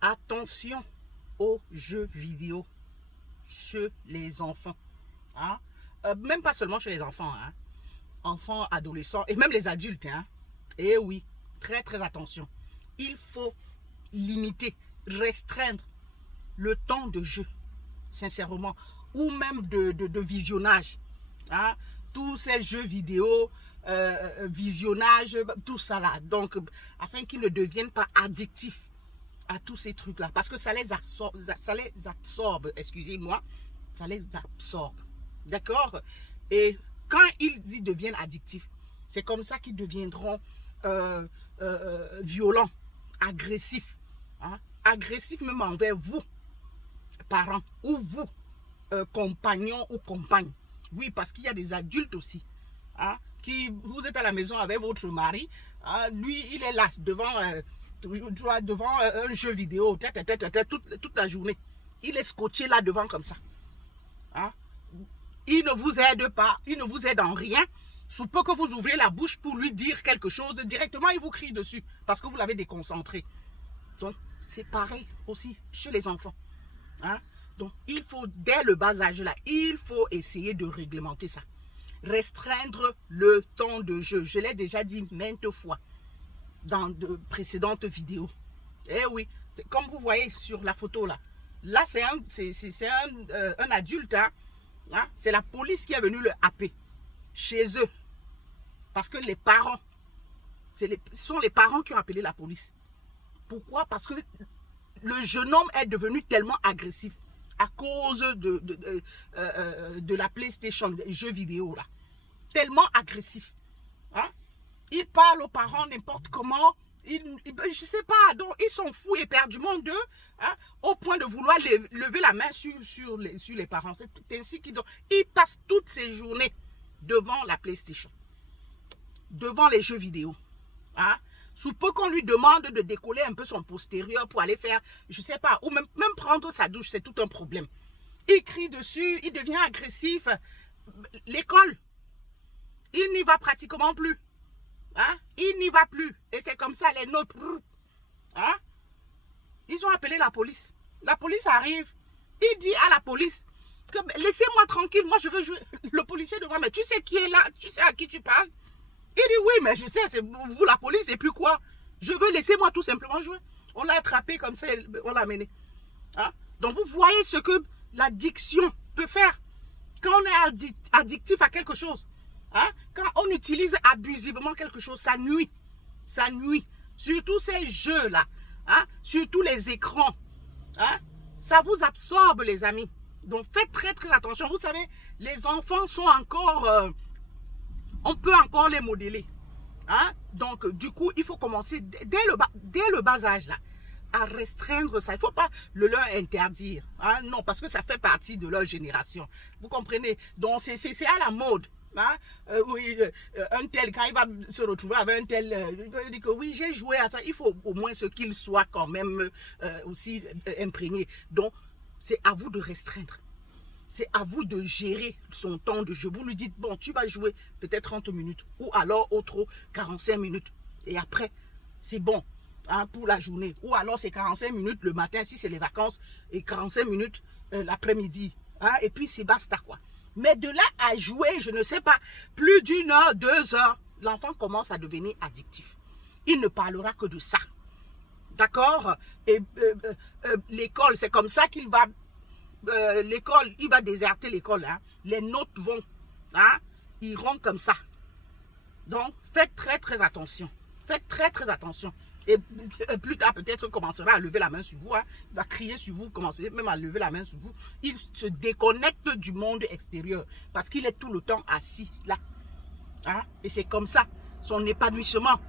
Attention aux jeux vidéo chez les enfants. Hein? Même pas seulement chez les enfants. Hein? Enfants, adolescents et même les adultes. Hein? Et oui, très très attention. Il faut limiter, restreindre le temps de jeu, sincèrement, ou même de visionnage. Hein? Tous ces jeux vidéo, visionnage, tout ça là. Donc, afin qu'ils ne deviennent pas addictifs à tous ces trucs-là. Parce que ça les absorbe, excusez-moi, ça les absorbe. D'accord? Et quand ils y deviennent addictifs, c'est comme ça qu'ils deviendront violents, agressifs. Hein? Agressifs même envers vous, parents, ou vous, compagnons ou compagnes. Oui, parce qu'il y a des adultes aussi. Hein? Vous êtes à la maison avec votre mari, hein? Lui, il est là, devant un jeu vidéo, toute la journée. Il est scotché là devant comme ça. Hein? Il ne vous aide pas, il ne vous aide en rien. Sous peu que vous ouvrez la bouche pour lui dire quelque chose, directement il vous crie dessus parce que vous l'avez déconcentré. Donc, c'est pareil aussi chez les enfants. Hein? Donc, il faut, dès le bas âge là, il faut essayer de réglementer ça. Restreindre le temps de jeu. Je l'ai déjà dit maintes fois dans de précédentes vidéos. Eh oui, comme vous voyez sur la photo là. Là, c'est un adulte. Hein? Hein? C'est la police qui est venue le happer chez eux. Parce que les parents, ce sont les parents qui ont appelé la police. Pourquoi? Parce que le jeune homme est devenu tellement agressif à cause de la PlayStation, des jeux vidéo là. Tellement agressif. Hein? Il parle aux parents n'importe comment. Je ne sais pas, donc ils sont fous éperdument d'eux, hein, au point de vouloir lever la main sur les parents. C'est ainsi qu'ils passent toutes ces journées devant la PlayStation, devant les jeux vidéo. Hein. Sous peu qu'on lui demande de décoller un peu son postérieur pour aller faire, je ne sais pas, ou même prendre sa douche, c'est tout un problème. Il crie dessus, il devient agressif. L'école, il n'y va pratiquement plus. Hein? Il n'y va plus. Et c'est comme ça, les notes. Hein? Ils ont appelé la police. La police arrive. Il dit à la police que laissez-moi tranquille, moi je veux jouer. Le policier demande, mais tu sais qui est là? Tu sais à qui tu parles? Il dit oui, mais je sais, c'est vous la police, et puis quoi? Je veux, laissez-moi tout simplement jouer. On l'a attrapé comme ça, on l'a amené. Hein? Donc vous voyez ce que l'addiction peut faire. Quand on est addictif à quelque chose, hein? Quand on utilise abusivement quelque chose, ça nuit. Ça nuit. Surtout ces jeux-là, hein? Surtout les écrans. Hein? Ça vous absorbe, les amis. Donc faites très très attention. Vous savez, les enfants sont encore... on peut encore les modeler. Hein? Donc, du coup, il faut commencer dès le bas âge, là, à restreindre ça. Il ne faut pas le leur interdire. Hein? Non, parce que ça fait partie de leur génération. Vous comprenez? Donc, c'est à la mode. Hein? Oui, un tel, quand il va se retrouver avec un tel, il peut dire que oui, j'ai joué à ça. Il faut au moins ce qu'il soit quand même aussi imprégné. Donc, c'est à vous de restreindre. C'est à vous de gérer son temps de jeu. Vous lui dites, bon, tu vas jouer peut-être 30 minutes ou alors au trop 45 minutes. Et après, c'est bon, hein, pour la journée. Ou alors c'est 45 minutes le matin si c'est les vacances et 45 minutes l'après-midi. Hein, et puis c'est basta quoi. Mais de là à jouer, je ne sais pas, plus d'1 heure, 2 heures, l'enfant commence à devenir addictif. Il ne parlera que de ça. D'accord? Et l'école, c'est comme ça qu'il va... l'école, il va déserter l'école. Hein. Les notes vont, hein, iront comme ça. Donc, faites très très attention. Faites très très attention. Et plus tard, peut-être, commencera à lever la main sur vous. Hein. Il va crier sur vous, commencer même à lever la main sur vous. Il se déconnecte du monde extérieur parce qu'il est tout le temps assis là. Hein. Et c'est comme ça. Son épanouissement,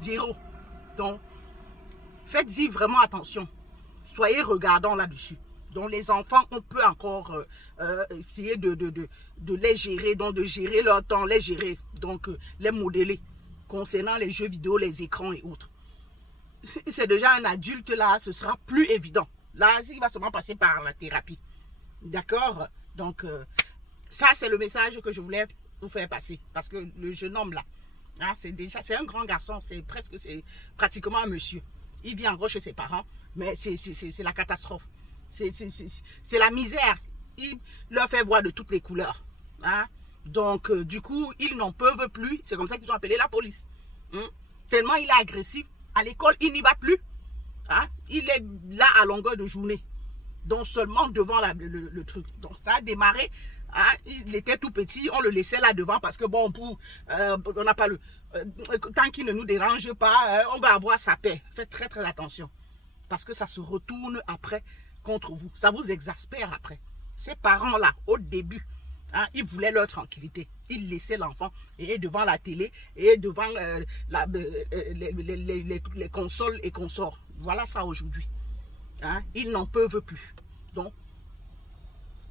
zéro. Donc, faites-y vraiment attention. Soyez regardants là-dessus. Donc les enfants, on peut encore essayer de les gérer, donc de gérer leur temps, les gérer, donc les modeler concernant les jeux vidéo, les écrans et autres. Si c'est déjà un adulte là, ce sera plus évident. Là, il va seulement passer par la thérapie. D'accord? Donc ça, c'est le message que je voulais vous faire passer. Parce que le jeune homme là, hein, c'est un grand garçon, c'est pratiquement un monsieur. Il vit encore chez ses parents, mais c'est la catastrophe. C'est la misère. Il leur fait voir de toutes les couleurs. Hein? Donc, du coup, ils n'en peuvent plus. C'est comme ça qu'ils ont appelé la police. Tellement il est agressif. À l'école, il n'y va plus. Hein? Il est là à longueur de journée. Donc, seulement devant le truc. Donc, ça a démarré. Hein? Il était tout petit. On le laissait là devant parce que, bon, on n'a pas le... tant qu'il ne nous dérange pas, on va avoir sa paix. Faites très, très attention. Parce que ça se retourne après contre vous. Ça vous exaspère après. Ces parents-là, au début, hein, ils voulaient leur tranquillité. Ils laissaient l'enfant et devant la télé et devant les consoles et consorts. Voilà ça aujourd'hui. Hein, ils n'en peuvent plus. Donc,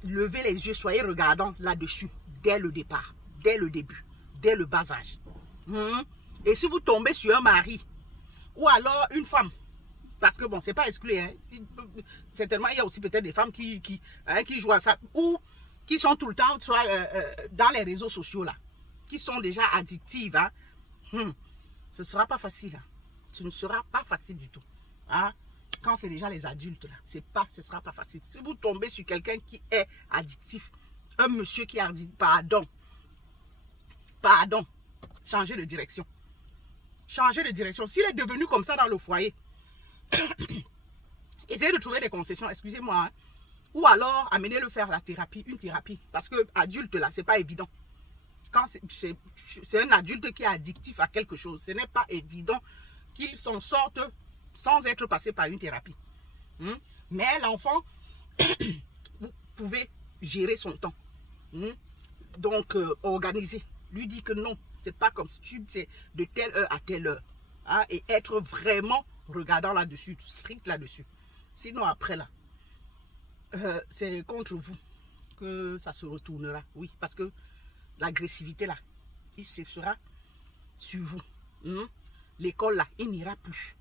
levez les yeux, soyez regardants là-dessus dès le départ, dès le début, dès le bas âge. Et si vous tombez sur un mari ou alors une femme, parce que bon, c'est pas exclu, hein. Certainement, il y a aussi peut-être des femmes qui jouent à ça, ou qui sont tout le temps soit, dans les réseaux sociaux, là, qui sont déjà addictives. Hein. Ce ne sera pas facile. Hein. Ce ne sera pas facile du tout. Hein. Quand c'est déjà les adultes, là, ce ne sera pas facile. Si vous tombez sur quelqu'un qui est addictif, un monsieur qui est addictif, pardon, changez de direction. Changez de direction. S'il est devenu comme ça dans le foyer, essayez de trouver des concessions, excusez-moi, hein. Ou alors amenez-le faire la thérapie, une thérapie. Parce que adulte là, c'est pas évident. Quand c'est un adulte qui est addictif à quelque chose, ce n'est pas évident qu'il s'en sorte sans être passé par une thérapie. Mais l'enfant, vous pouvez gérer son temps. Donc, organiser. Lui dire que non, c'est pas comme si c'est de telle heure à telle heure. Hein, et être vraiment regardant là-dessus, strict là-dessus. Sinon, après là, c'est contre vous que ça se retournera. Oui, parce que l'agressivité là, ce sera sur vous. L'école là, il n'ira plus.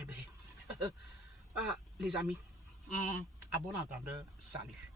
Eh ben, les amis, à bon entendeur, salut.